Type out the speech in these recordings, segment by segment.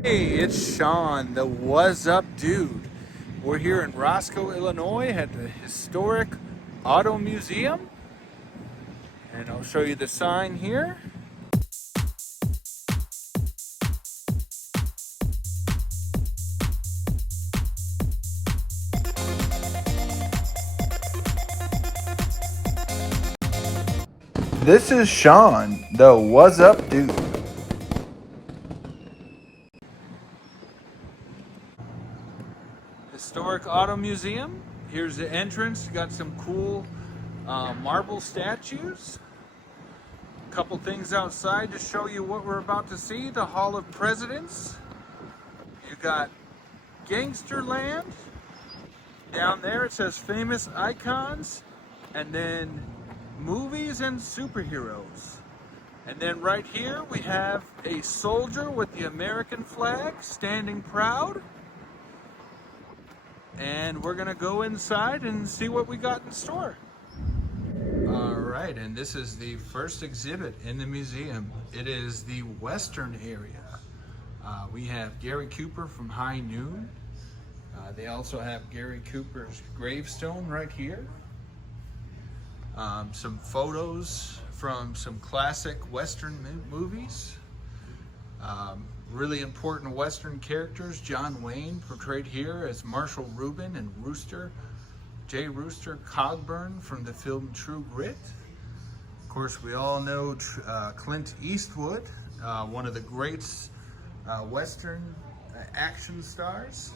Hey, it's Sean, the What's Up Dude. We're here in Roscoe, Illinois at the Historic Auto Museum, and I'll show you the sign here. This is Sean, the What's Up Dude. Historic Auto Museum. Here's the entrance. You got some cool marble statues. A couple things outside to show you what we're about to see. The Hall of Presidents. You got Gangster Land. Down there it says famous icons, and then movies and superheroes. And then right here we have a soldier with the American flag standing proud. And we're gonna go inside and see what we got in store. All right, and this is the first exhibit in the museum. It is the Western area. We have Gary Cooper from High Noon. They also have Gary Cooper's gravestone right here. Some photos from some classic Western movies. Really important Western characters. John Wayne portrayed here as Marshall Rubin, and J. Rooster Cogburn from the film True Grit. Of course, we all know Clint Eastwood, one of the great Western action stars.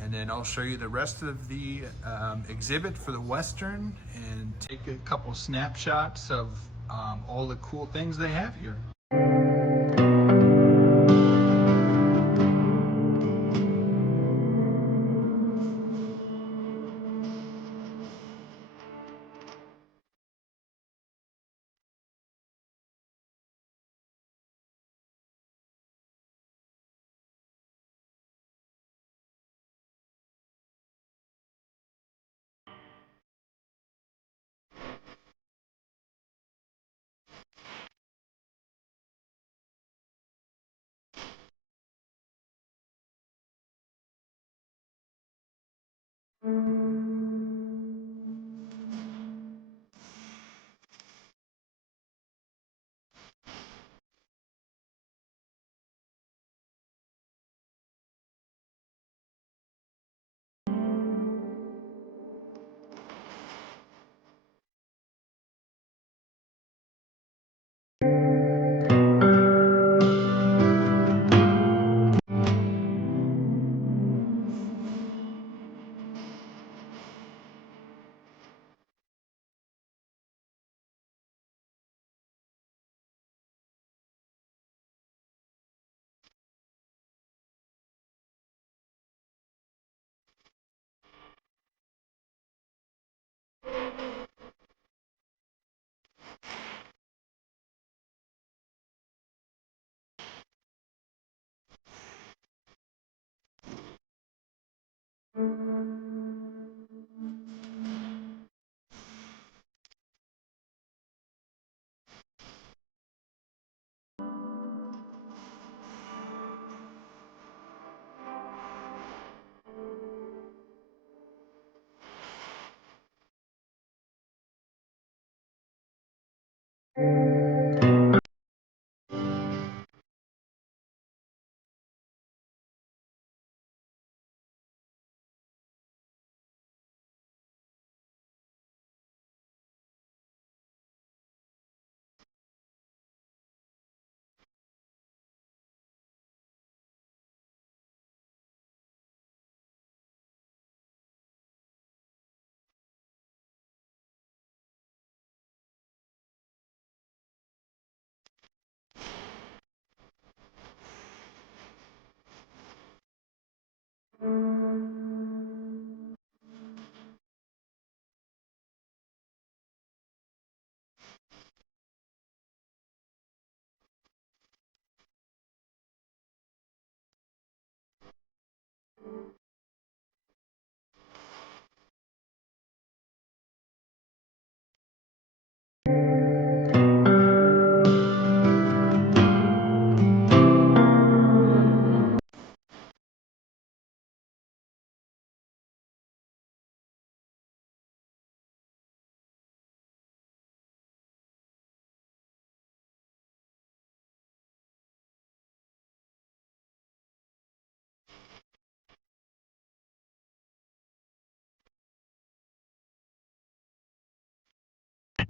And then I'll show you the rest of the exhibit for the Western and take a couple snapshots of all the cool things they have here.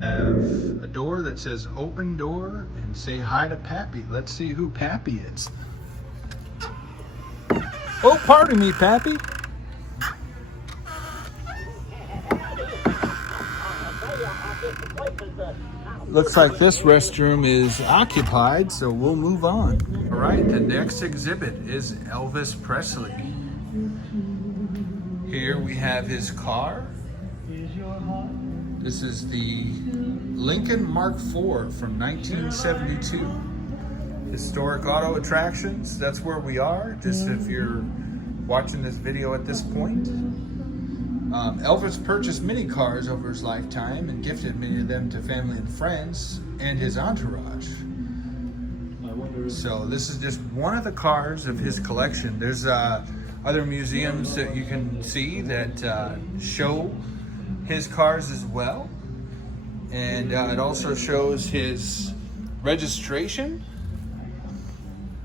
Have a door that says open door and say hi to Pappy. Let's see who Pappy is. Oh, pardon me, Pappy. Looks like this restroom is occupied, so we'll move on. All right, the next exhibit is Elvis Presley. Here we have his car. This is the Lincoln Mark IV from 1972. Historic auto attractions, that's where we are, just if you're watching this video at this point. Elvis purchased many cars over his lifetime and gifted many of them to family and friends and his entourage. So this is just one of the cars of his collection. There's other museums that you can see that show his cars as well. And it also shows his registration.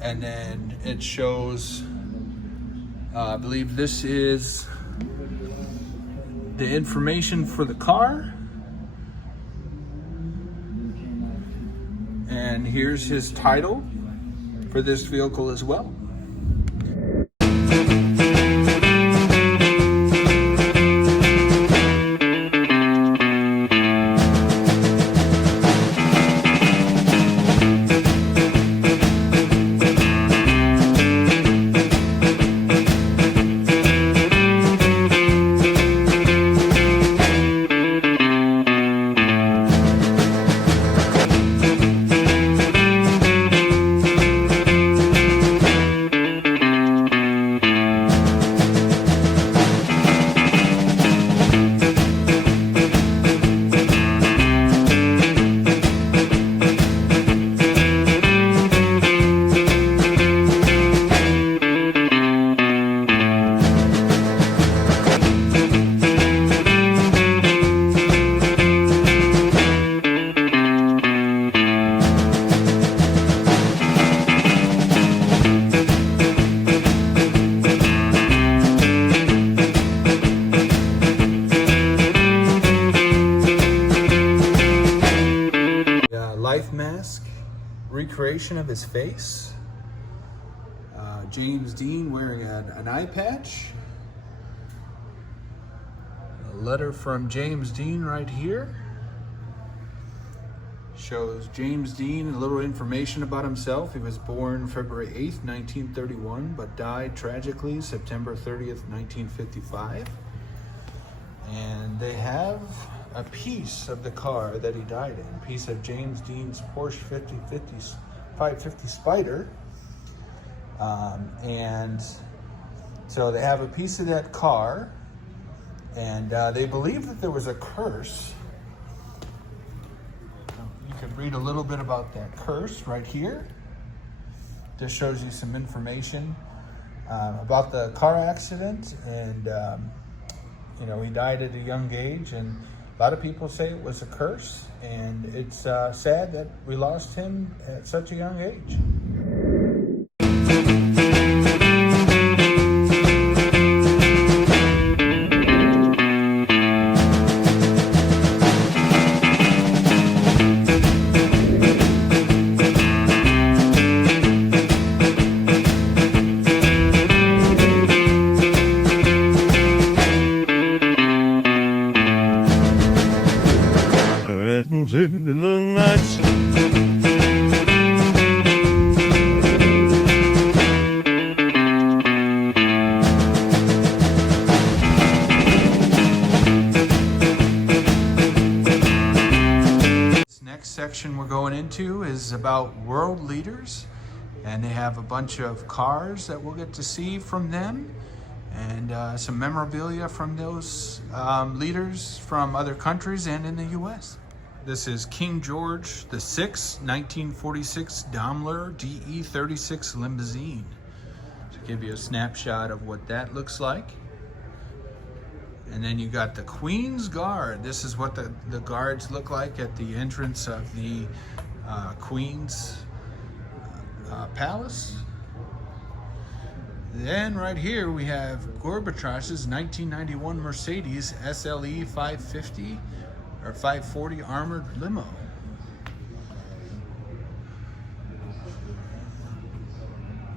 And then it shows, I believe this is the information for the car. And here's his title for this vehicle as well. Mask recreation of his face. James Dean wearing an eye patch. A letter from James Dean right here. Shows James Dean a little information about himself. He was born February 8th, 1931, but died tragically September 30th, 1955. And they have a piece of the car that he died in, a piece of James Dean's Porsche 550 Spider. And so they have a piece of that car, and they believe that there was a curse. You can read a little bit about that curse right here. This shows you some information about the car accident, and you know, he died at a young age, and a lot of people say it was a curse, and it's sad that we lost him at such a young age. In the nights. This next section we're going into is about world leaders, and they have a bunch of cars that we'll get to see from them, and some memorabilia from those leaders from other countries and in the US. This is King George VI, 1946 Daimler DE36 limousine. To give you a snapshot of what that looks like. And then you got the Queen's Guard. This is what the guards look like at the entrance of the Queen's Palace. Then right here we have Gorbachev 1991 Mercedes SLE 550. or 540 armored limo.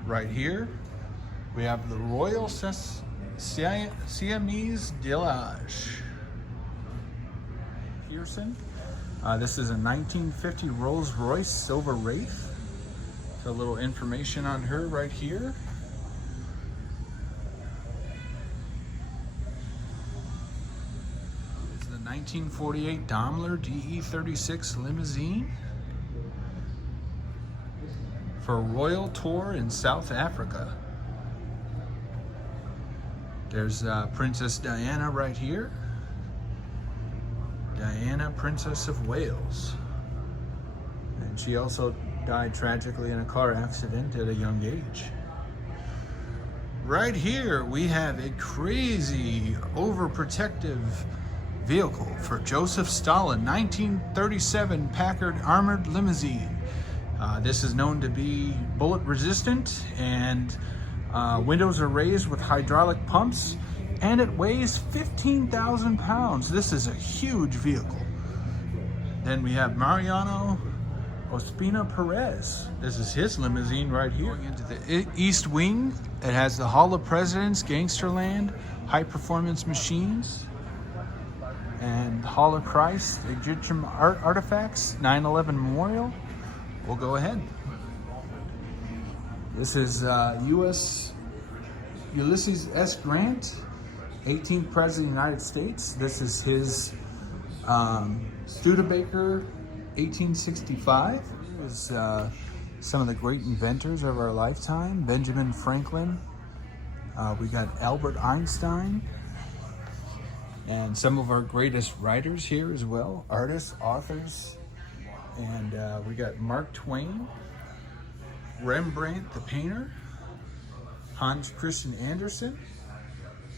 Right here, we have the Royal Siamese Delage. Pearson. This is a 1950 Rolls-Royce Silver Wraith. So a little information on her right here. It's the 1948 Daimler DE36 limousine for a royal tour in South Africa. There's Princess Diana right here. Diana, Princess of Wales. And she also died tragically in a car accident at a young age. Right here, we have a crazy, overprotective vehicle for Joseph Stalin, 1937 Packard armored limousine. This is known to be bullet resistant, and windows are raised with hydraulic pumps, and it weighs 15,000 pounds. This is a huge vehicle. Then we have Mariano Ospina Perez. This is his limousine right here. Going into the East Wing, it has the Hall of Presidents, Gangsterland, High Performance Machines, and Hall of Christ, Egyptian artifacts, 9/11 Memorial. We'll go ahead. This is U.S. Ulysses S. Grant, 18th President of the United States. This is his Studebaker 1865. This is some of the great inventors of our lifetime. Benjamin Franklin. We got Albert Einstein. And some of our greatest writers here as well. Artists, authors. And we got Mark Twain. Rembrandt the painter. Hans Christian Andersen.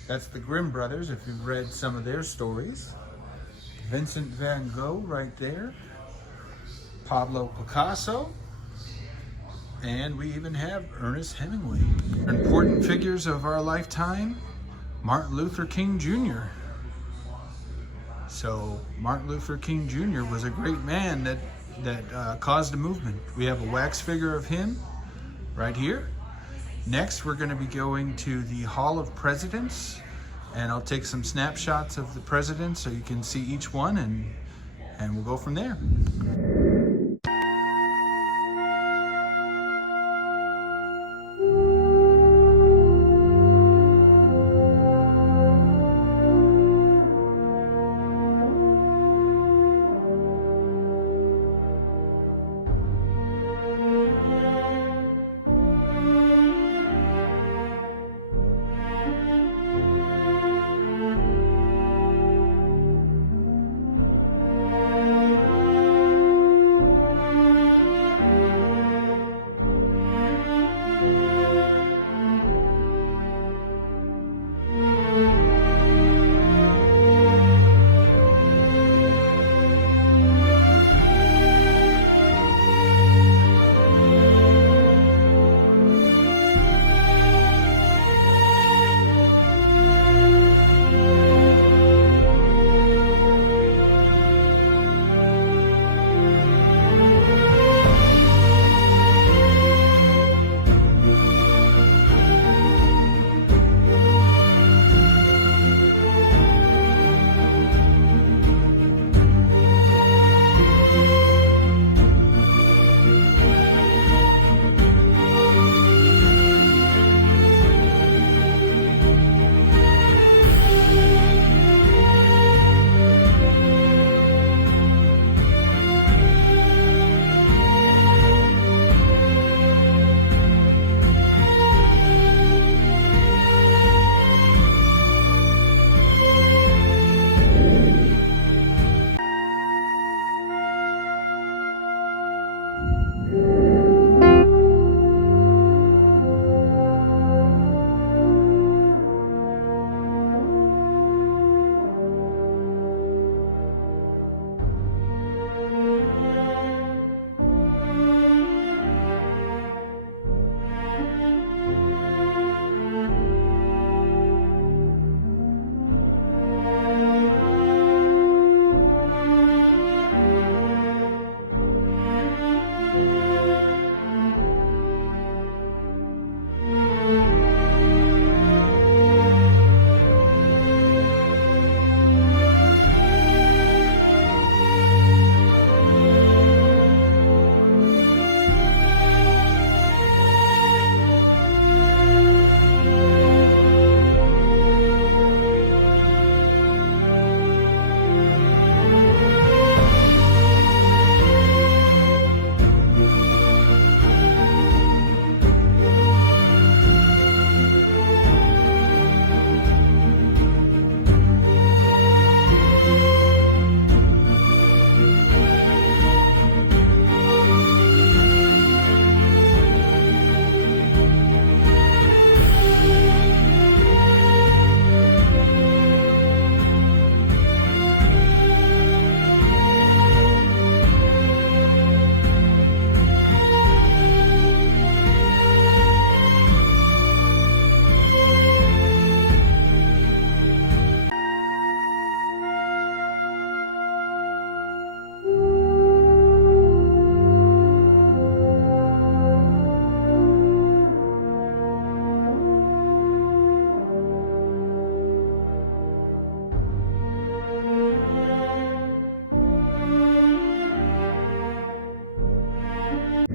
That's the Grimm brothers, if you've read some of their stories. Vincent van Gogh right there. Pablo Picasso. And we even have Ernest Hemingway. Important figures of our lifetime, Martin Luther King Jr. So Martin Luther King Jr. was a great man that caused a movement. We have a wax figure of him right here. Next, we're going to be going to the Hall of Presidents, and I'll take some snapshots of the presidents so you can see each one, and we'll go from there.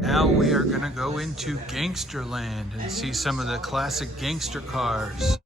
Now we are gonna go into Gangster Land and see some of the classic gangster cars.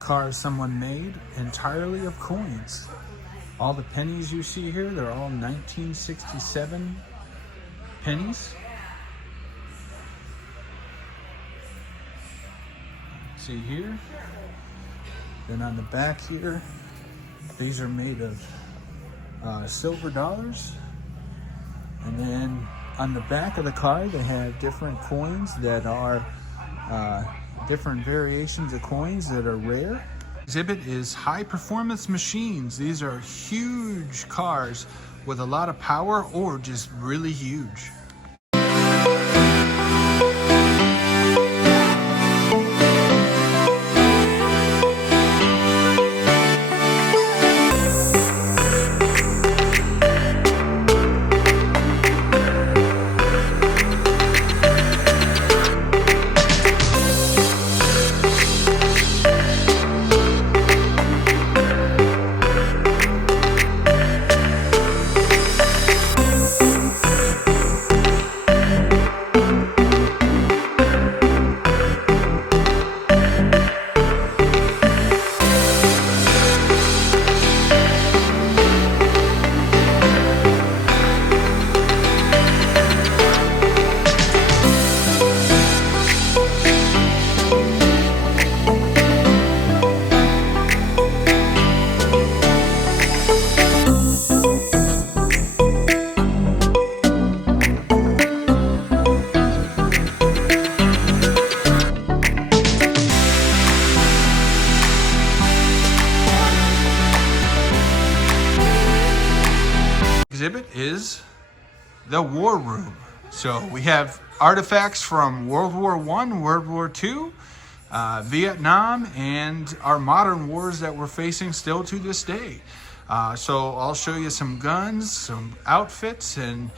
Car someone made entirely of coins. All the pennies you see here, they're all 1967 pennies. See here. Then on the back here, these are made of silver dollars. And then on the back of the car, they have different coins that are different variations of coins that are rare. Exhibit is high performance machines. These are huge cars with a lot of power or just really huge. is the War Room. So we have artifacts from World War I, World War II, Vietnam, and our modern wars that we're facing still to this day. So I'll show you some guns, some outfits, and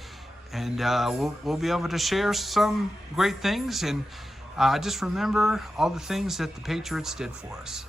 we'll be able to share some great things. And just remember all the things that the Patriots did for us.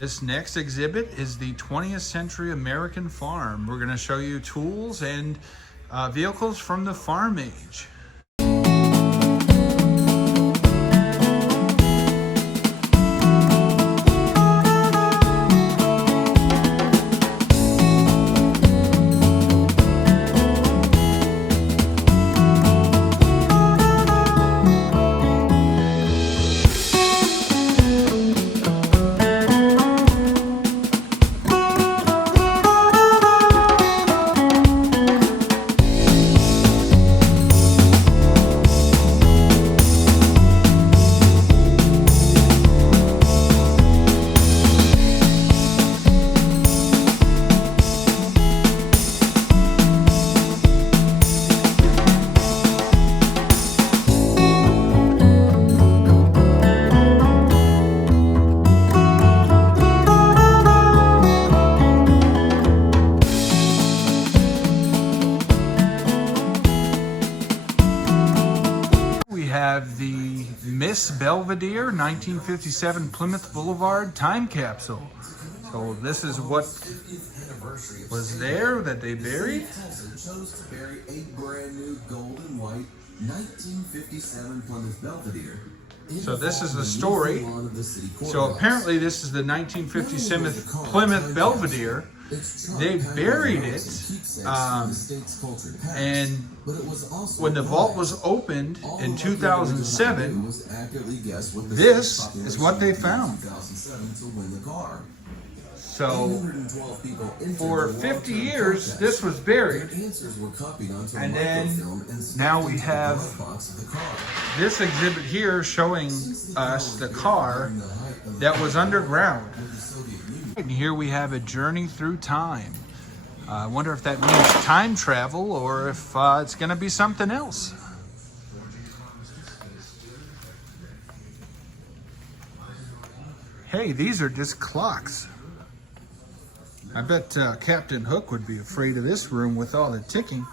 This next exhibit is the 20th Century American Farm. We're going to show you tools and vehicles from the farm age. Have the Miss Belvedere 1957 Plymouth Boulevard time capsule. So this is what was there that they buried. Chose to bury a brand new gold and white 1957 Plymouth Belvedere. So this is the story. So apparently this is the 1957 Plymouth Belvedere. They buried it, and when the vault was opened in 2007, this is what they found. So for 50 years, this was buried, and then now we have this exhibit here showing us the car that was underground. And here we have a journey through time. I wonder if that means time travel or if it's going to be something else. Hey, these are just clocks. I bet Captain Hook would be afraid of this room with all the ticking.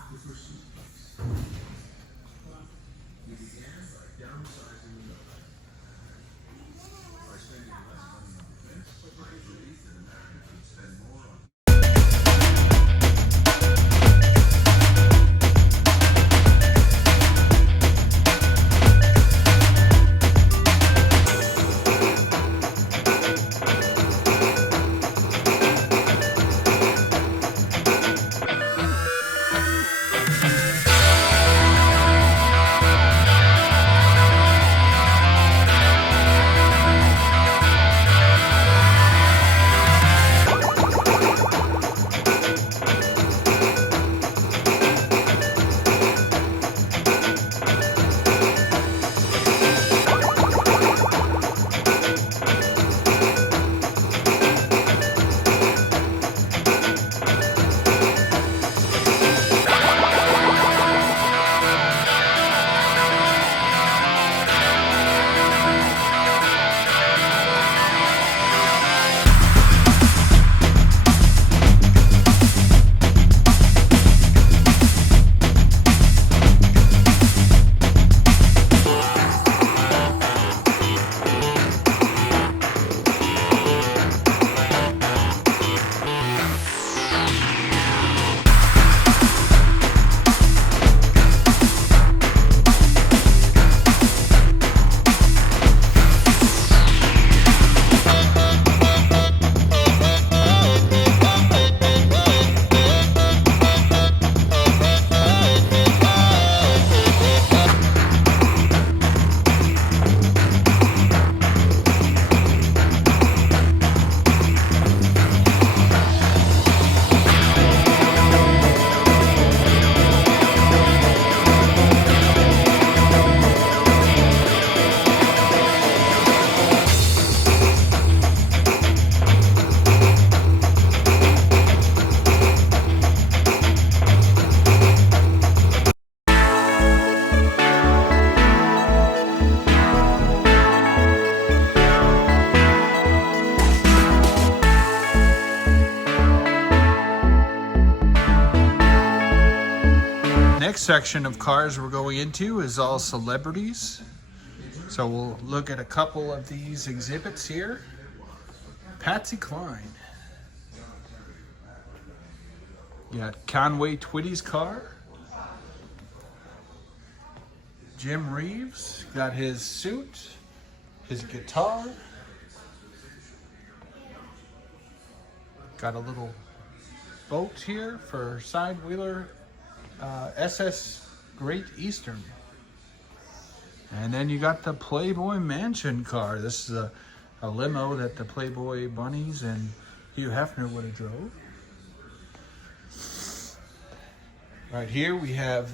next section of cars we're going into is all celebrities. So we'll look at a couple of these exhibits here. Patsy Cline. You got Conway Twitty's car. Jim Reeves got his suit, his guitar. Got a little boat here for side wheeler SS Great Eastern. And then you got the Playboy Mansion car. This is a limo that the Playboy Bunnies and Hugh Hefner would have drove. Right here we have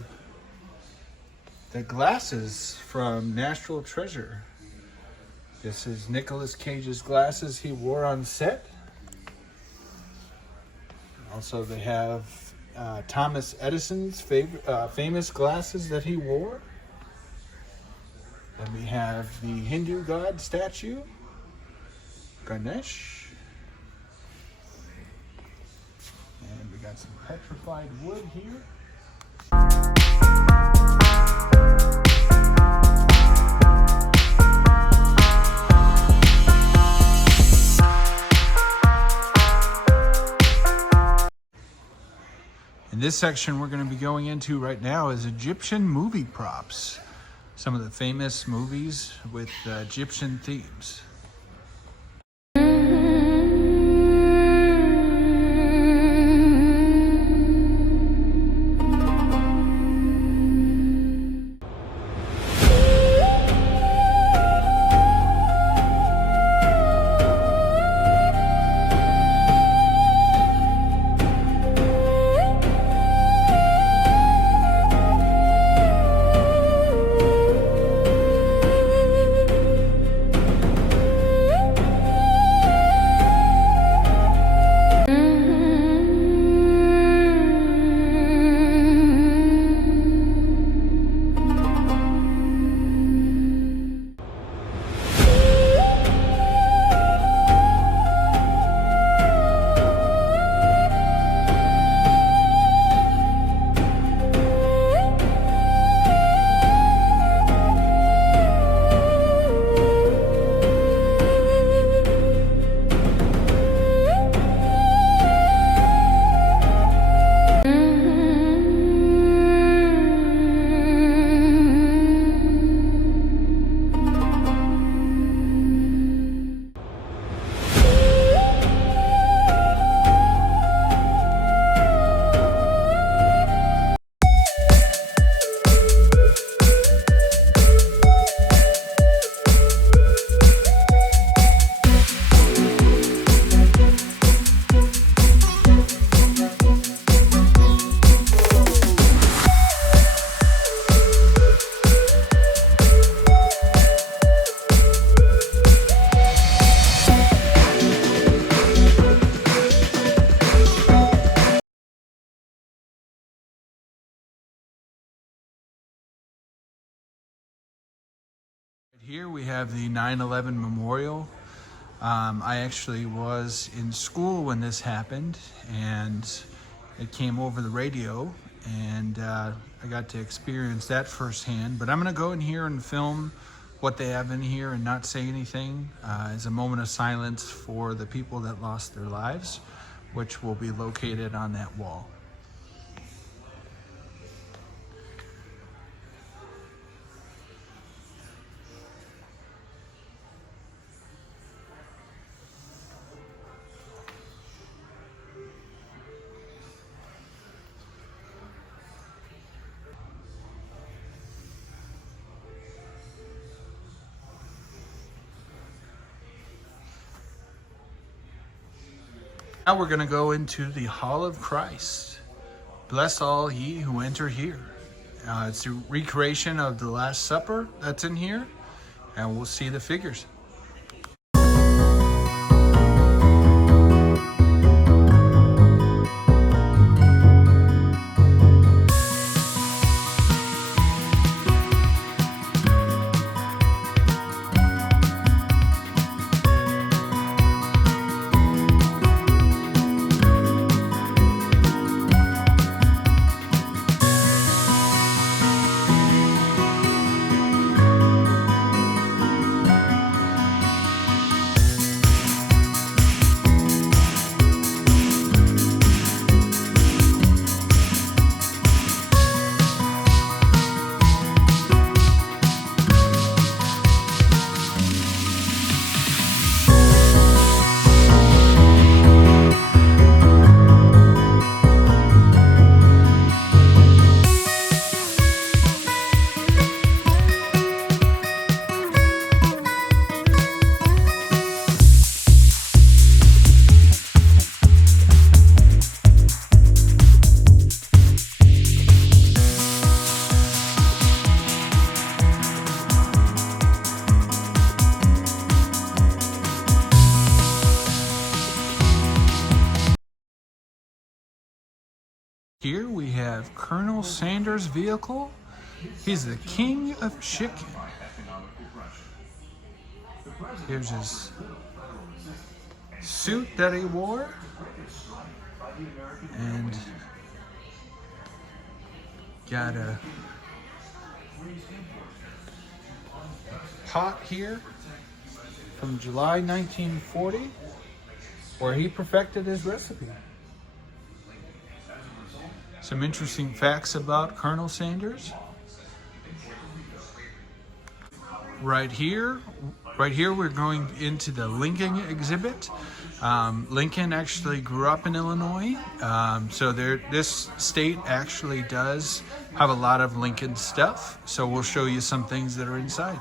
the glasses from National Treasure. This is Nicolas Cage's glasses he wore on set. Also they have Thomas Edison's famous glasses that he wore. Then we have the Hindu god statue, Ganesh. And we got some petrified wood here. In this section we're going to be going into right now is Egyptian movie props. Some of the famous movies with Egyptian themes. Here we have the 9/11 memorial. I actually was in school when this happened, and it came over the radio, and I got to experience that firsthand. But I'm going to go in here and film what they have in here and not say anything as a moment of silence for the people that lost their lives, which will be located on that wall. Now we're going to go into the Hall of Christ. Bless all ye who enter here. It's a recreation of the Last Supper that's in here, and we'll see the figures. Here we have Colonel Sanders' vehicle. He's the king of chicken. Here's his suit that he wore. And got a pot here from July 1940 where he perfected his recipe. Some interesting facts about Colonel Sanders. Right here we're going into the Lincoln exhibit. Lincoln actually grew up in Illinois, so this state actually does have a lot of Lincoln stuff. So we'll show you some things that are inside.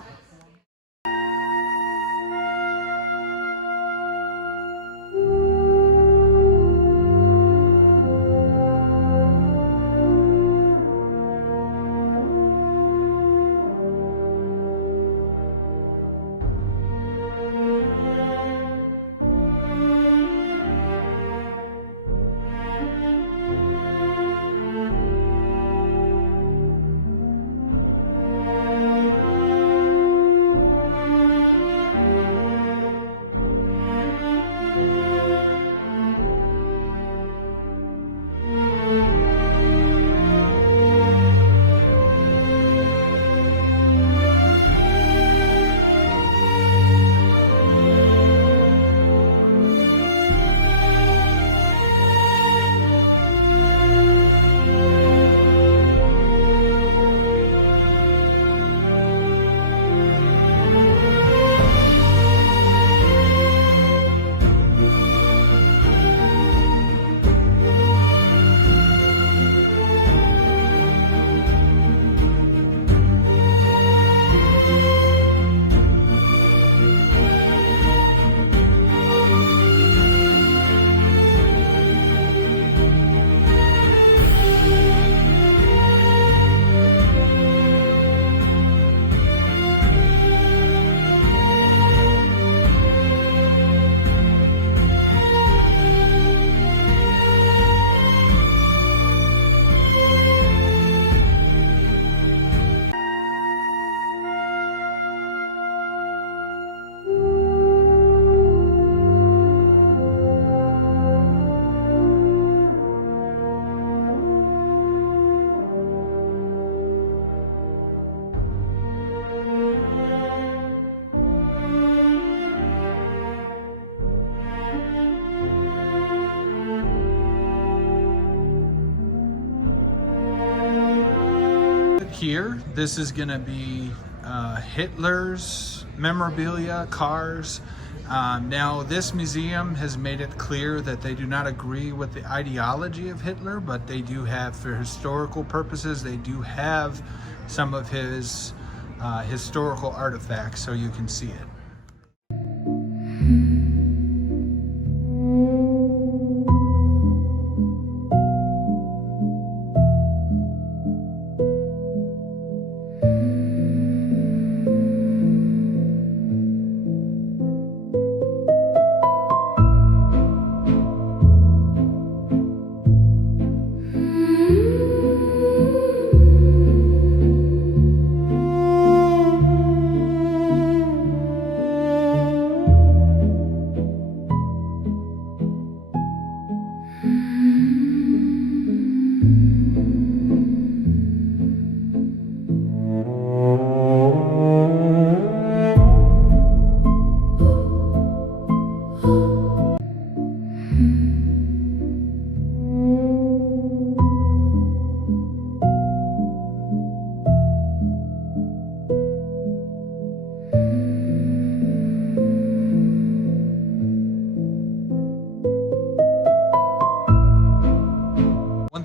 Here, this is going to be Hitler's memorabilia, cars. Now, this museum has made it clear that they do not agree with the ideology of Hitler, but they do have, for historical purposes, they do have some of his historical artifacts, so you can see it.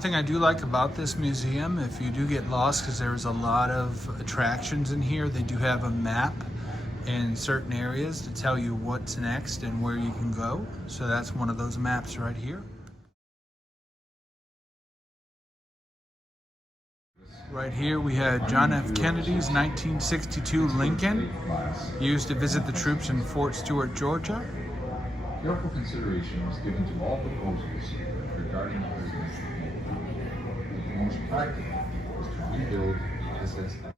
Thing I do like about this museum, if you do get lost, because there's a lot of attractions in here, they do have a map in certain areas to tell you what's next and where you can go. So that's one of those maps right here. Right here we had John F. Kennedy's 1962 Lincoln, used to visit the troops in Fort Stewart, Georgia. Careful consideration is given to all proposals regarding the business. most practical is to rebuild assets that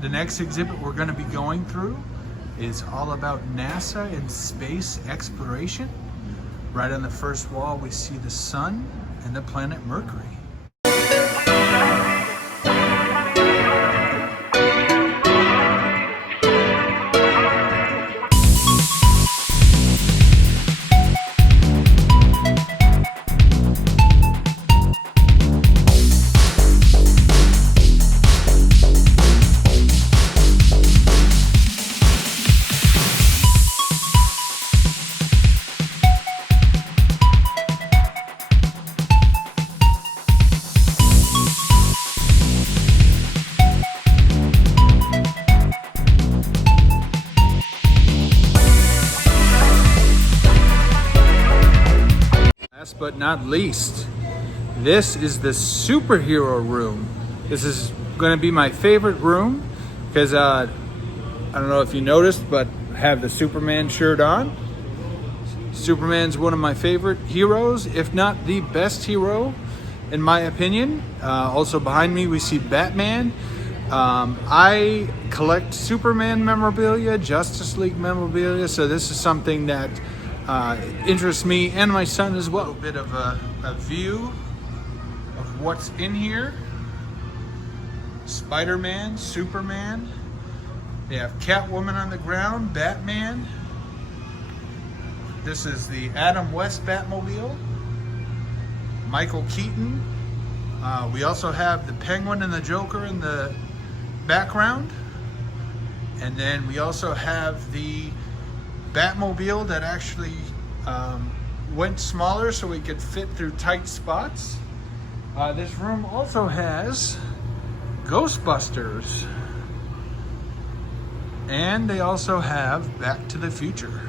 The next exhibit we're going to be going through is all about NASA and space exploration. Right on the first wall we see the sun and the planet Mercury. Last but not least, this is the superhero room. This is going to be my favorite room because I don't know if you noticed, but I have the Superman shirt on. Superman's one of my favorite heroes, if not the best hero, in my opinion. Also behind me we see Batman. I collect Superman memorabilia, Justice League memorabilia, so this is something that interests me and my son as well. A bit of a view of what's in here. Spiderman, Superman. They have Catwoman on the ground, Batman. This is the Adam West Batmobile. Michael Keaton. We also have the Penguin and the Joker in the background. And then we also have the Batmobile that actually went smaller so we could fit through tight spots. This room also has Ghostbusters. And they also have Back to the Future.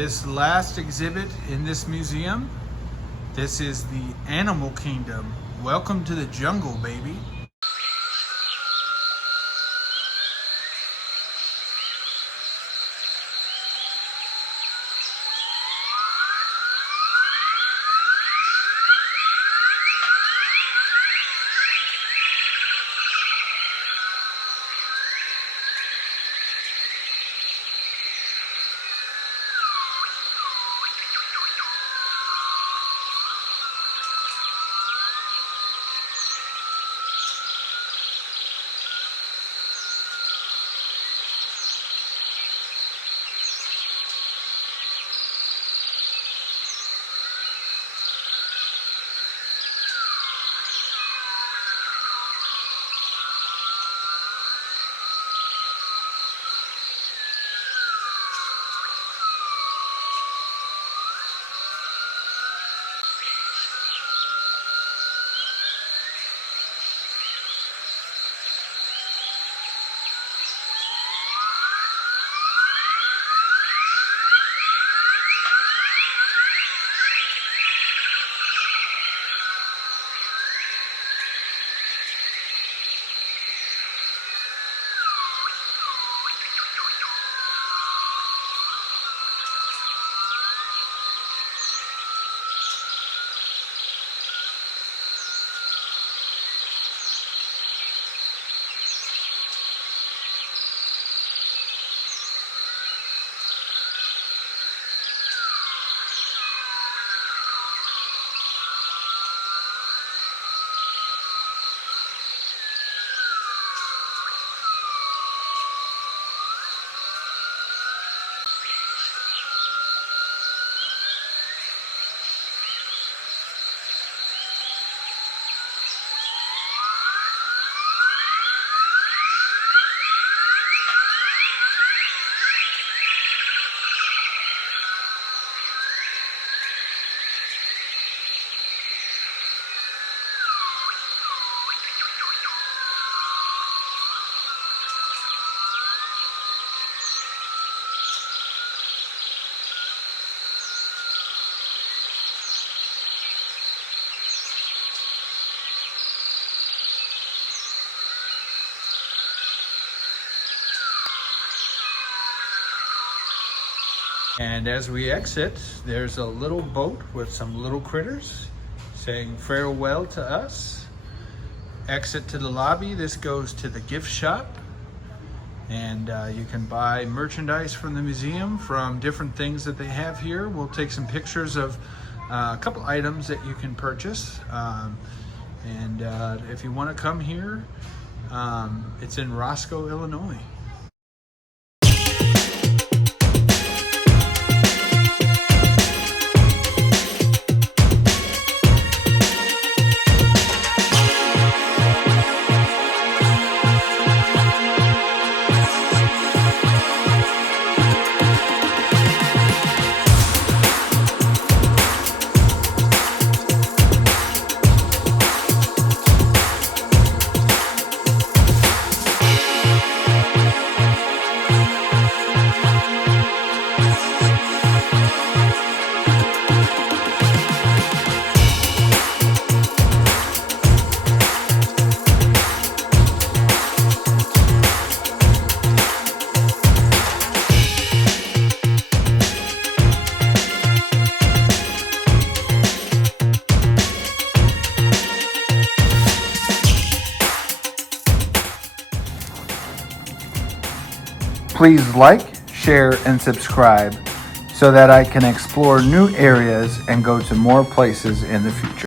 This last exhibit in this museum, this is the Animal Kingdom. Welcome to the jungle, baby. And as we exit, there's a little boat with some little critters saying farewell to us. Exit to the lobby. This goes to the gift shop. And you can buy merchandise from the museum from different things that they have here. We'll take some pictures of a couple items that you can purchase. If you want to come here, it's in Roscoe, Illinois. Please like, share, and subscribe so that I can explore new areas and go to more places in the future.